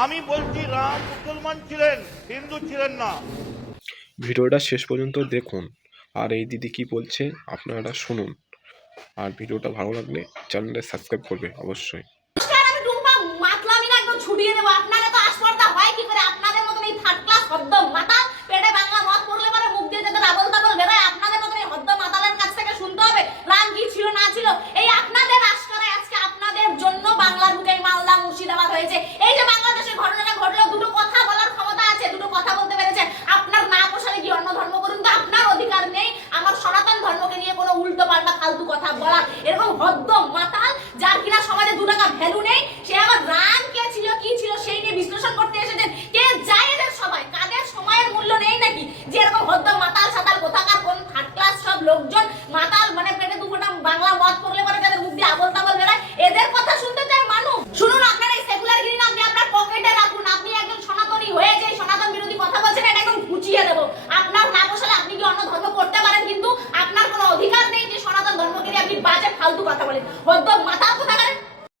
আমি বলছি রাম মুসলমান ছিলেন, হিন্দু ছিলেন না। ভিডিওটা শেষ পর্যন্ত দেখুন আর এই দিদি কি বলছে আপনারা শুনুন। আর ভিডিওটা ভালো লাগলে চ্যানেলটা সাবস্ক্রাইব করবে অবশ্যই। আমি টুম্পা মাতলামি না একদম ছুটিয়ে দেব। আপনারা তো আসপর্দা হয় কি করে? আপনাদের মতন এই থার্ড ক্লাস হদ্দ মাতাল পেটে বাংলা মত পড়লে পরে মুখ দিয়ে যাদের আবল তাবল বেরোয়, আপনাদের মতন এই হদ্দ মাতালের কাছ থেকে শুনতে হবে রাম কি ছিল না ছিল। এই আপনাদের আশকারায় আজকে আপনাদের জন্য বাংলার বুকে মালদা মুর্শিদাবাদ হয়েছে। এই যে বাংলাদেশের ঘটনাটা ঘটলো, দুটো কথা বলার ক্ষমতা আছে, দুটো কথা বলতে পেরেছে। আপনার না পোষালে কি অন্য ধর্ম করুন, তো আপনার অধিকার নেই আমার সনাতন ধর্মকে নিয়ে কোনো উল্টো পাল্টা ফালতু কথা বলা। এরকম হদ্দ মাতাল যার কিনা সমাজে 2 টাকা ভ্যালু নেই, সে আবার রাম কে ছিল কি ছিল সেই নিয়ে বিশ্লেষণ করতে এসেছেন। কে যায় এদের সবাই? কাদের সময়ের মূল্য নেই নাকি? যে এরকম হদ্দ মাতাল সাতাল কোথাকার কোন থার্ড ক্লাস সব লোকজন মাতাল, মানে পেটে 2 ফোঁটা বাংলা মদ পড়লে পরে তাদের মুখ দিয়ে আবল তাবল বেরোয়, এদের কথা শুনতে চায় মানুষ? শুনুন, আপনার এই সেকুলার গিরি না আপনি আপনার পকেটে রাখুন। আপনি একজন সনাতনী হয়ে যে সনাতন বিরোধী কথা বলছেন, এটা একদম ঘুচিয়ে দেবো। আপনার না বসালে আপনি কি অন্য ধর্ম করতে পারেন, কিন্তু আপনার কোনো অধিকার নেই যে সনাতন ধর্মকে নিয়ে আপনি বাজে ফালতু কথা বলেন। হদ্দ মাতাল